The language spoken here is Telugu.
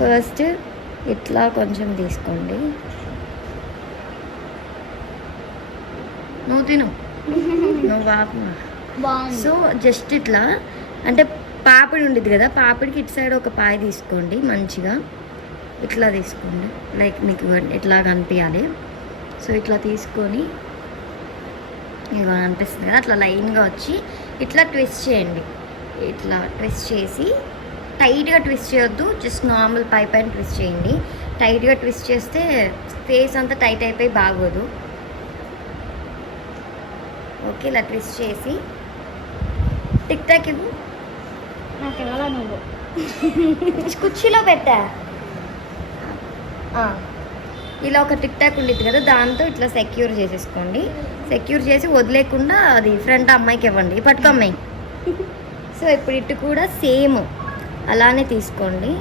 ఫస్ట్ ఇట్లా కొంచెం తీసుకోండి. నువ్వు తిను, నువ్వు ఆపమా. సో జస్ట్ ఇట్లా అంటే పాపిడి ఉండేది కదా, పాపిడికి ఇటు సైడ్ ఒక పాయ తీసుకోండి. మంచిగా ఇట్లా తీసుకోండి, లైక్ మీకు ఇట్లా కనిపించాలి. సో ఇట్లా తీసుకొని ఇక అనిపిస్తుంది కదా, అట్లా లైన్గా వచ్చి ఇట్లా ట్విస్ట్ చేయండి. ఇట్లా ట్విస్ట్ చేసి టైట్గా ట్విస్ట్ చేయొద్దు, జస్ట్ నార్మల్ పై పైన ట్విస్ట్ చేయండి. టైట్గా ట్విస్ట్ చేస్తే ఫేస్ అంతా టైట్ అయిపోయి బాగోదు. ఓకే, ఇలా ట్విస్ట్ చేసి టిక్ టాక్ ఇవ్వు. నాకు ఇవ్వాలా నువ్వు? కుర్చీలో పెట్టా. ఇలా ఒక టిక్ టాక్ ఉండేది కదా, దాంతో ఇట్లా సెక్యూర్ చేసేసుకోండి. సెక్యూర్ చేసి వదిలేకుండా అది ఫ్రంట్ అమ్మాయికి ఇవ్వండి. పట్టుకో అమ్మాయి. సో ఇప్పుడు ఇటు కూడా సేమ్ అలానే తీసుకోండి.